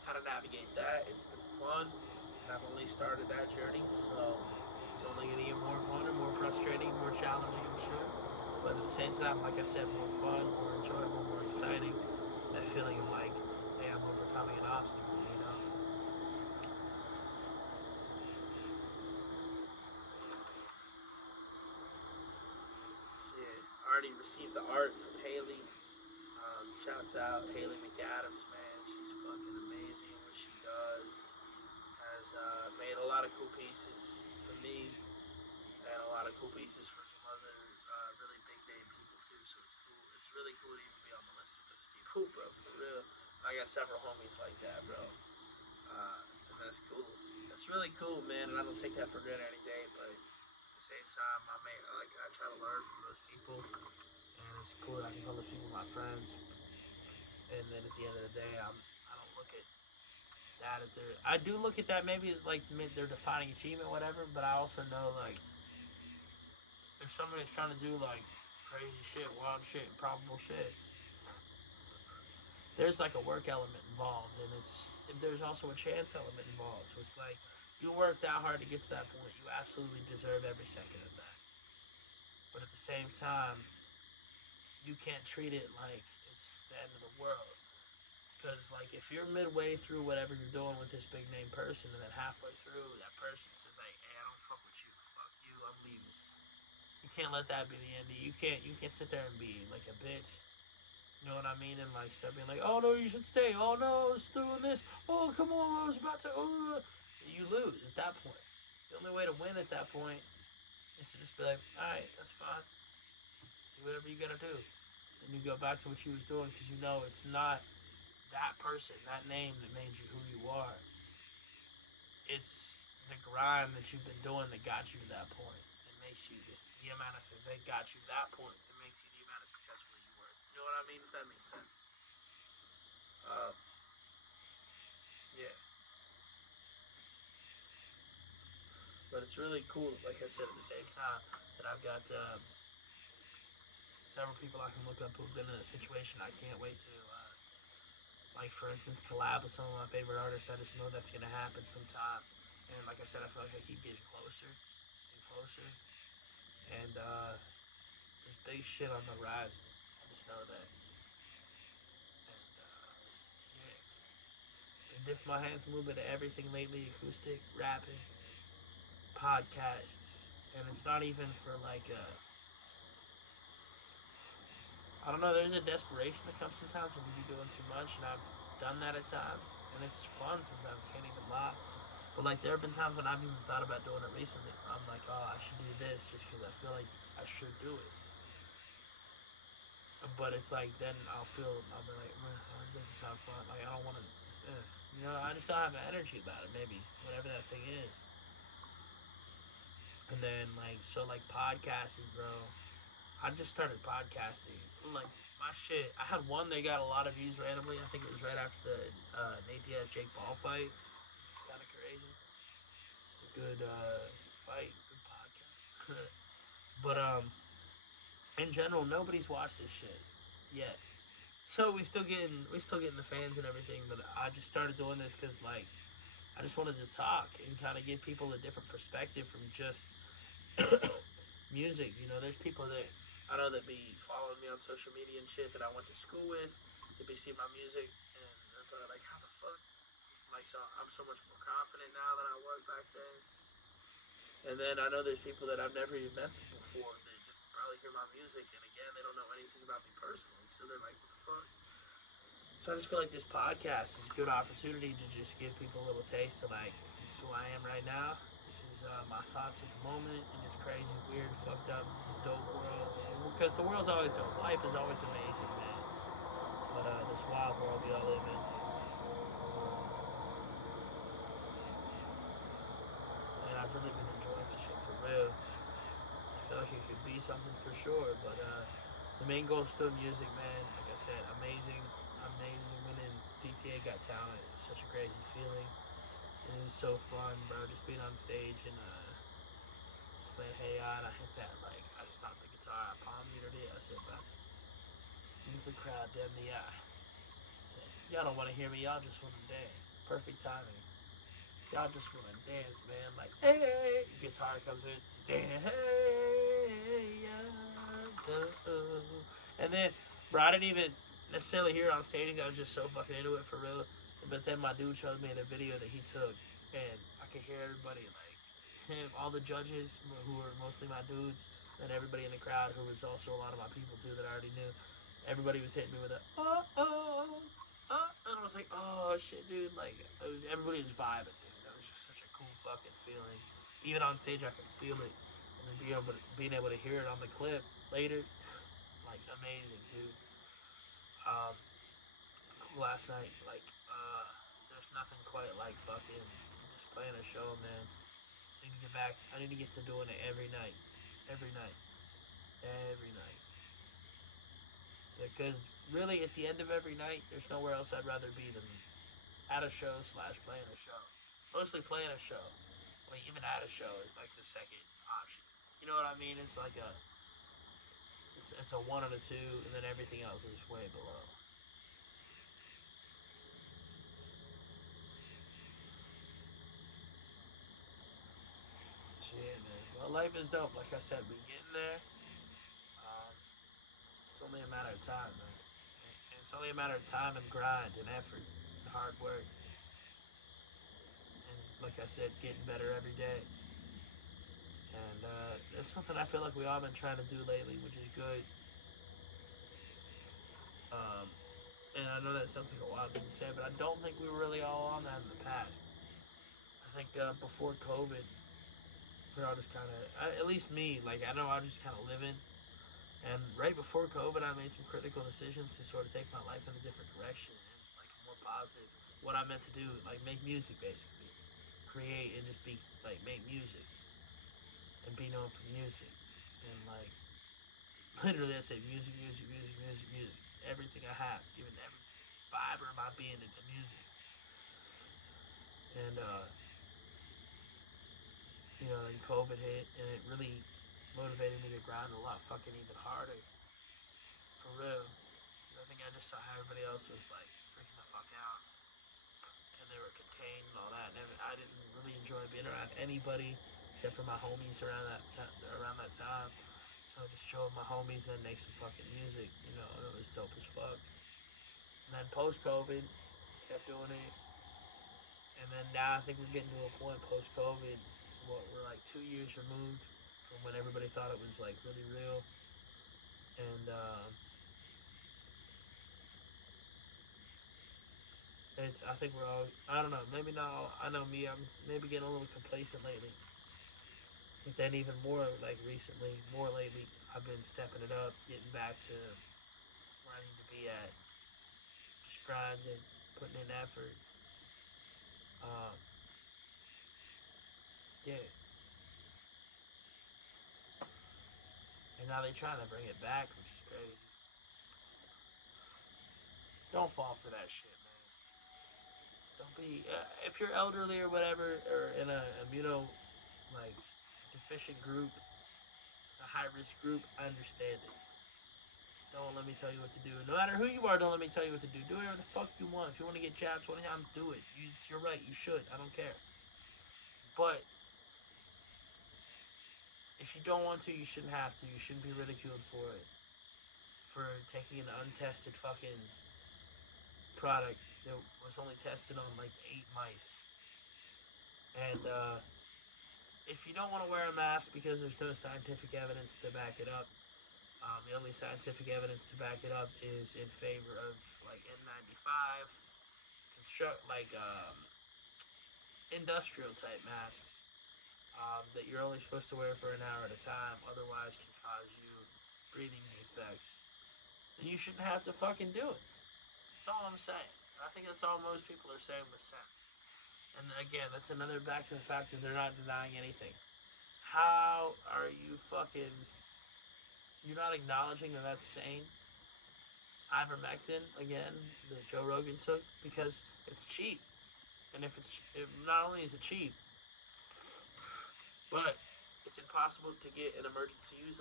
how to navigate that. It's been fun, and I've only started that journey, so it's only gonna get more fun and more frustrating, more challenging, I'm sure. But at the same time, like I said, more fun, more enjoyable, more exciting. That feeling of like, hey, I'm overcoming an obstacle, you know? So yeah, I already received the art from Haley. Shouts out Haley McAdams, man. She's fucking amazing at what she does. Has made a lot of cool pieces for me and a lot of cool pieces for some other really big name people too. So it's cool. It's really cool to even be on the list with those people, bro. For real. I got several homies like that, bro. And that's cool. That's really cool, man. And I don't take that for granted any day. But at the same time, I try to learn from those people, and it's cool that I can call those people my friends. And then at the end of the day, I don't look at that as their. I do look at that maybe as like their defining achievement, whatever. But I also know like if somebody's trying to do like crazy shit, wild shit, improbable shit, there's like a work element involved, and there's also a chance element involved. So it's like you worked that hard to get to that point. You absolutely deserve every second of that. But at the same time, you can't treat it like it's the end of the world. Because like if you're midway through whatever you're doing with this big name person, and then halfway through that person says like, "Hey, I don't fuck with you. Fuck you. I'm leaving." You can't let that be the end. You can't sit there and be like a bitch. You know what I mean? And like start being like, "Oh no, you should stay. Oh no, I was doing this. Oh come on, I was about to." Oh, you lose at that point. The only way to win at that point is to just be like, "All right, that's fine. Do whatever you gotta do." And you go back to what you was doing because you know it's not that person, that name that made you who you are. It's the grind that you've been doing that got you to that point. It makes you the amount of that got you to that point. It makes you the amount of successful you were. You know what I mean? If that makes sense. Uh, yeah. But it's really cool, like I said, at the same time that I've got several people I can look up who've been in a situation I can't wait to, like for instance, collab with some of my favorite artists. I just know that's gonna happen sometime. And like I said, I feel like I keep getting closer and closer. And there's big shit on the horizon. I just know that. And yeah, been dipping my hands a little bit of everything lately: acoustic, rapping, podcasts, and it's not even for like a. I don't know. There's a desperation that comes sometimes when you be doing too much, and I've done that at times, and it's fun sometimes. Can't even lie. But like there have been times when I've even thought about doing it recently. I'm like, oh, I should do this just because I feel like I should do it. But it's like then I'll be like, this doesn't sound fun. Like I don't want to, you know, I just don't have the energy about it. Maybe whatever that thing is. And then like so like podcasting, bro. I just started podcasting. Like my shit, I had one that got a lot of views randomly. I think it was right after the Nate Diaz Jake Paul fight. It's kind of crazy. It's a good fight, good podcast. But in general, nobody's watched this shit yet. So we still getting the fans and everything, but I just started doing this because like I just wanted to talk and kind of give people a different perspective from just music. You know, there's people that I know that be following me on social media and shit that I went to school with, that be seeing my music, and they're probably like, how the fuck? It's like, so I'm so much more confident now than I was back then. And then I know there's people that I've never even met before that just probably hear my music, and again, they don't know anything about me personally, so they're like, what the fuck? So I just feel like this podcast is a good opportunity to just give people a little taste of like, this is who I am right now. This is my thoughts at the moment in this crazy, weird, fucked up, dope world. Because the world's always dope. Life is always amazing, man. But this wild world we all live in. And I've really been enjoying this shit for real. I feel like it could be something for sure. But the main goal is still music, man. Like I said, amazing winning DTA Got Talent. It was such a crazy feeling. And it was so fun, bro, just being on stage and just playing Hey Ya, and I hit that, like, I stopped the guitar, I palmed it, I said, but the crowd, damn the eye. Said, y'all don't want to hear me, y'all just want to dance. Perfect timing. Y'all just want to dance, man. Like, hey, guitar comes in, damn, hey, yeah, and then, bro, I didn't even necessarily hear it on stage. I was just so fucking into it for real. But then my dude showed me the video that he took, and I could hear everybody, like, him, all the judges, who were mostly my dudes, and everybody in the crowd, who was also a lot of my people, too, that I already knew. Everybody was hitting me with a, and I was like, oh, shit, dude. Like, everybody was vibing, dude. That was just such a cool fucking feeling. Even on stage, I could feel it. And then being able to hear it on the clip later, like, amazing, dude. Um, last night, like, there's nothing quite like fucking just playing a show, man. I need to get back. I need to get to doing it every night. Every night. Every night. Because really, at the end of every night, there's nowhere else I'd rather be than at a show / playing a show. Mostly playing a show. I mean, even at a show is like the second option. You know what I mean? It's like it's a one and a two, and then everything else is way below. Shit, man. Well, life is dope. Like I said, we getting there. Um, it's only a matter of time, man. And it's only a matter of time and grind and effort and hard work. And like I said, getting better every day. And it's something I feel like we all been trying to do lately, which is good. Um, and I know that sounds like a wild thing to say, but I don't think we were really all on that in the past. I think before COVID, we were all just kind of, at least me, like I know I was just kind of living. And right before COVID, I made some critical decisions to sort of take my life in a different direction and like more positive. What I meant to do, like make music basically, create and just be like make music and be known for music. And like literally, I say music, music, music, music, music. Everything I have, even every fiber of my being into music. And you know, then COVID hit, and it really motivated me to grind a lot fucking even harder, for real. I think I just saw how everybody else was like freaking the fuck out, and they were contained and all that. And I didn't really enjoy being around anybody except for my homies around that time. So I just chill with my homies and then make some fucking music, you know, and it was dope as fuck. And then post COVID, kept doing it. And then now I think we're getting to a point post COVID, what we're like 2 years removed from when everybody thought it was like really real. And it's I think we're all I don't know, maybe not all I know me, I'm maybe getting a little complacent lately. But then even more like recently, more lately, I've been stepping it up, getting back to where I need to be at. Just grinding, putting in effort. Um, yeah. And now they're trying to bring it back, which is crazy. Don't fall for that shit, man. Don't be if you're elderly or whatever, or in a immuno like deficient group, a high risk group. I understand it. Don't let me tell you what to do. No matter who you are, don't let me tell you what to do. Do whatever the fuck you want. If you want to get jabs 20 times, do it. You're right. You should. I don't care. But if you don't want to, you shouldn't have to. You shouldn't be ridiculed for it. For taking an untested fucking product that was only tested on like 8 mice. And if you don't want to wear a mask because there's no scientific evidence to back it up, the only scientific evidence to back it up is in favor of like N95, industrial type masks that you're only supposed to wear for an hour at a time, otherwise can cause you breathing defects. And you shouldn't have to fucking do it. That's all I'm saying. I think that's all most people are saying with sense. And again, that's another back to the fact that they're not denying anything. How are you fucking... You're not acknowledging that that's sane? Ivermectin, again, that Joe Rogan took, because it's cheap. And if not only is it cheap, but it's impossible to get an emergency use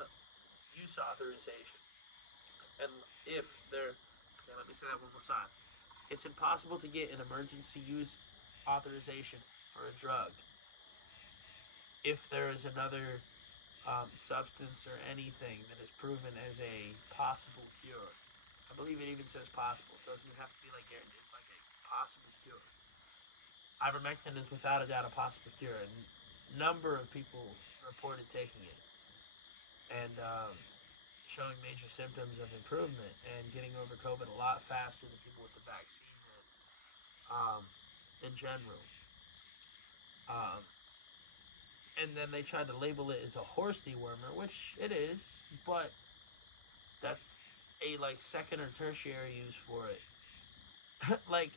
authorization. And if they're... Okay, let me say that one more time. It's impossible to get an emergency use authorization for a drug if there is another substance or anything that is proven as a possible cure. I believe it even says possible. It doesn't even have to be like guaranteed. It's like a possible cure. Ivermectin is without a doubt a possible cure. A number of people reported taking it and showing major symptoms of improvement and getting over COVID a lot faster than people with the vaccine did in general. And then they tried to label it as a horse dewormer, which it is, but that's a like second or tertiary use for it. Like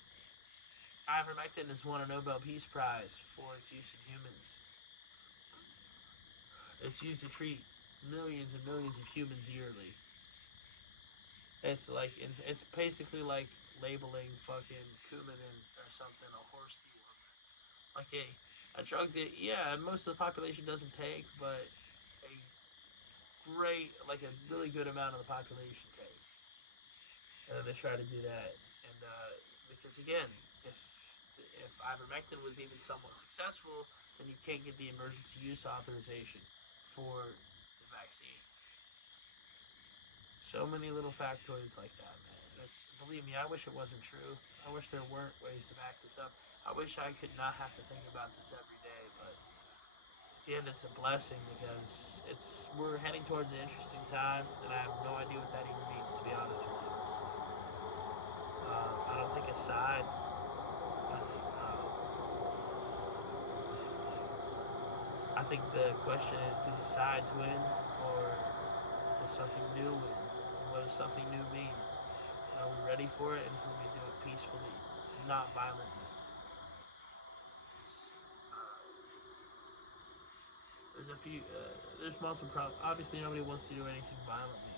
ivermectin has won a Nobel Peace Prize for its use in humans. It's used to treat millions and millions of humans yearly. It's basically like labeling fucking Coumadin or something a horse dewormer. Like a drug that most of the population doesn't take, but a really good amount of the population takes. And they try to do that, and because again, if ivermectin was even somewhat successful, then you can't get the emergency use authorization for the vaccines. So many little factoids like that, man. Believe me, I wish it wasn't true. I wish there weren't ways to back this up. I wish I could not have to think about this every day, but again, it's a blessing because we're heading towards an interesting time, and I have no idea what that even means, to be honest with you. I don't take a side. I think the question is, do the sides win, or does something new win? And what does something new mean? And are we ready for it, and can we do it peacefully, not violently? There's multiple problems. Obviously, nobody wants to do anything violently,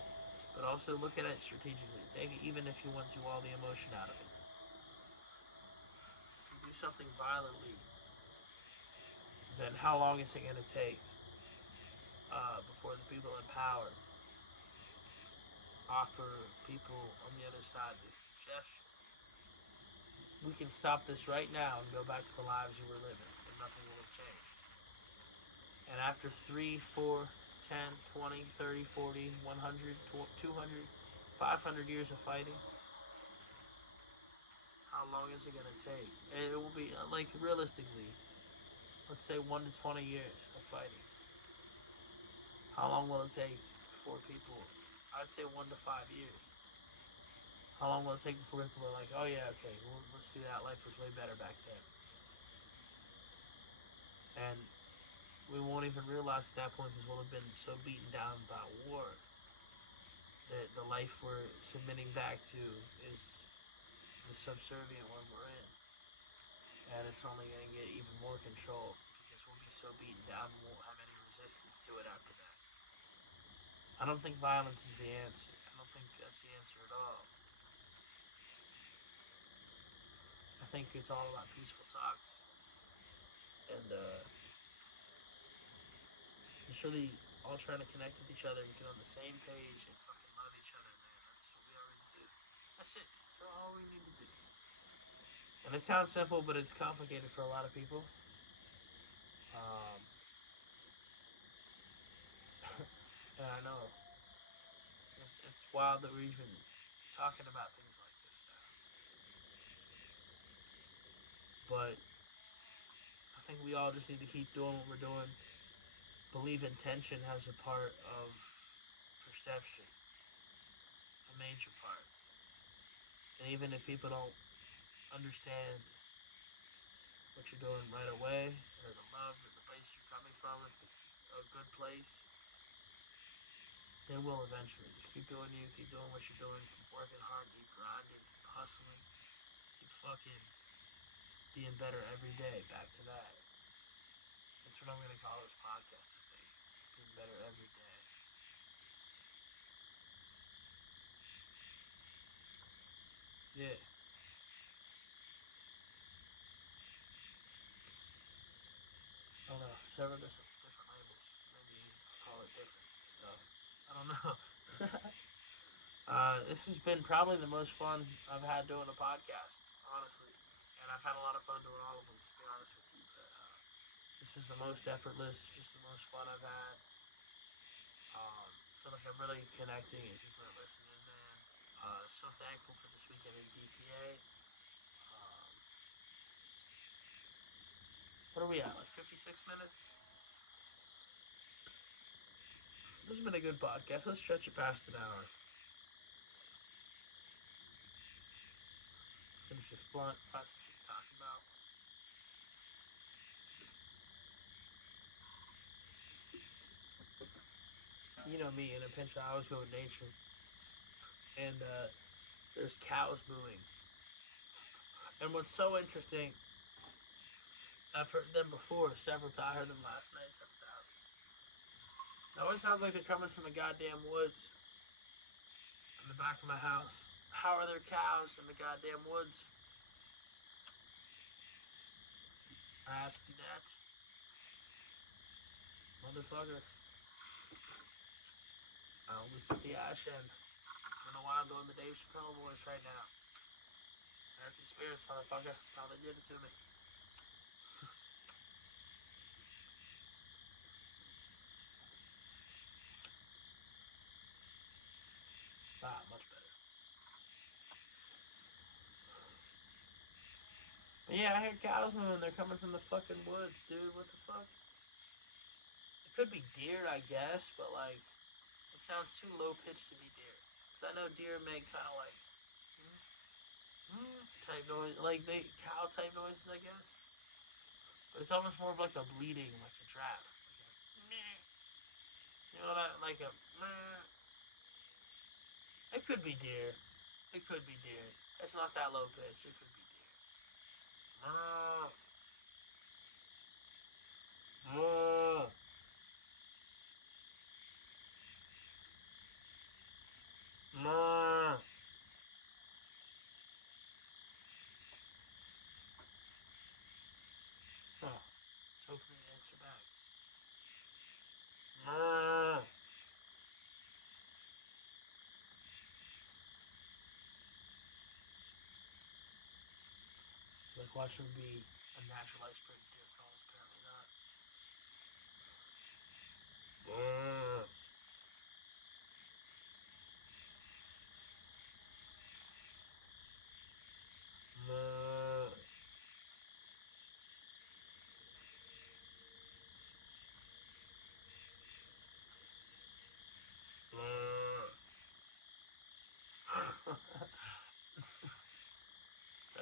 but also look at it strategically. Take it, even if you want to, all the emotion out of it. If you do something violently, then how long is it going to take before the people in power offer people on the other side this suggestion? We can stop this right now and go back to the lives you were living, and nothing will have changed. And after 3, 4, 10, 20, 30, 40, 100, 200, 500 years of fighting, how long is it going to take? And it will be, like, realistically, let's say 1 to 20 years of fighting. How long will it take before people, I'd say 1 to 5 years. How long will it take before people are like, oh yeah, okay, well, let's do that, life was way better back then. And we won't even realize at that point because we'll have been so beaten down by war that the life we're submitting back to is the subservient one we're in. And it's only going to get even more control because we'll be so beaten down we won't have any resistance to it after that. I don't think violence is the answer. I don't think that's the answer at all. I think it's all about peaceful talks. And just really all trying to connect with each other and get on the same page and fucking love each other, man. That's it. That's all we need to do. And it sounds simple, but it's complicated for a lot of people. Um, and I know it's wild that we're even talking about things like this now. But I think we all just need to keep doing what we're doing. Believe intention has a part of perception, a major part. And even if people don't understand what you're doing right away, or the love, or the place you're coming from, if it's a good place, they will eventually. Just keep doing you, keep doing what you're doing, keep working hard, keep grinding, keep hustling, keep fucking being better every day. Back to that. That's what I'm gonna call this podcast, I think. Being better every day. Yeah. I don't know. Several different labels. Maybe I'll call it different stuff. I don't know. This has been probably the most fun I've had doing a podcast, honestly. And I've had a lot of fun doing all of them, to be honest with you. But this is the most effortless, just the most fun I've had. Feel like I'm really connecting and people are listening, man. So thankful for this weekend in DTA. What are we at? Like 56 minutes? This has been a good podcast. Let's stretch it past an hour. Finish this blunt, find some shit to talk about. You know me, in a pinch, I always go with nature. And there's cows mooing. And what's so interesting, I've heard them before several times. I heard them last night several times. It always sounds like they're coming from the goddamn woods in the back of my house. How are there cows in the goddamn woods? I ask you that. Motherfucker. I almost took the ash end. I don't know why I'm doing the Dave Chappelle voice right now. American spirits, motherfucker. Probably did it to me. Ah, much better. But yeah, I hear cows moving. They're coming from the fucking woods, dude. What the fuck? It could be deer, I guess, but like, it sounds too low pitched to be deer. Cause I know deer make kind of like type noise, like they cow type noises, I guess. But it's almost more of like a bleating, like a draft. Like a, you know what I like a. It could be deer. It could be deer. It's not that low pitched. It could be deer. Huh. So hopefully they answer back. It's like watching be a natural iceberg deer calls. Apparently not.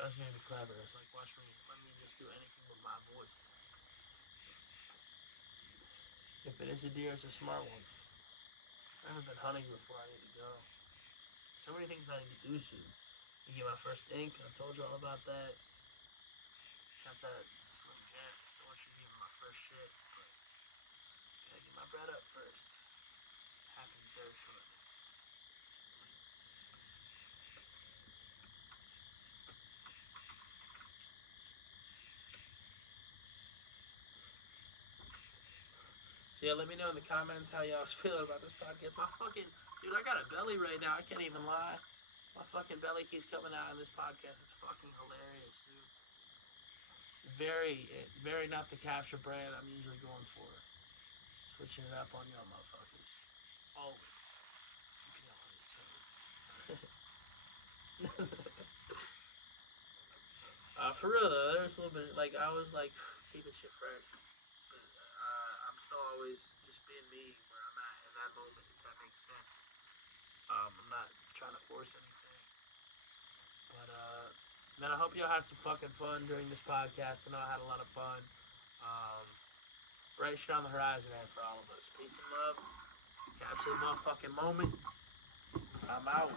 That was gonna be clever. It's like watch me. Let me just do anything with my voice. If it is a deer, it's a smart one. I haven't been hunting before. I need to go. So many things I need to do soon. I get my first ink. I told you all about that. Shouts out Slim Jam. Still want you to give me my first shit, but gotta get my bread up first. Happens very shortly. So yeah, let me know in the comments how y'all's feeling about this podcast. My fucking dude, I got a belly right now. I can't even lie. My fucking belly keeps coming out on this podcast. It's fucking hilarious, dude. Very not the Captcha brand I'm usually going for. Switching it up on y'all motherfuckers. Always. Keeping y'all on your toes. For real though, there's a little bit like I was like keeping shit fresh, but I'm still always just being me where I'm at in that moment, if that makes sense. I'm not trying to force anything, but man, I hope y'all had some fucking fun during this podcast. I know I had a lot of fun. Um, Bright shit on the horizon, man, for all of us. Peace and love. Capture the motherfucking moment. I'm out.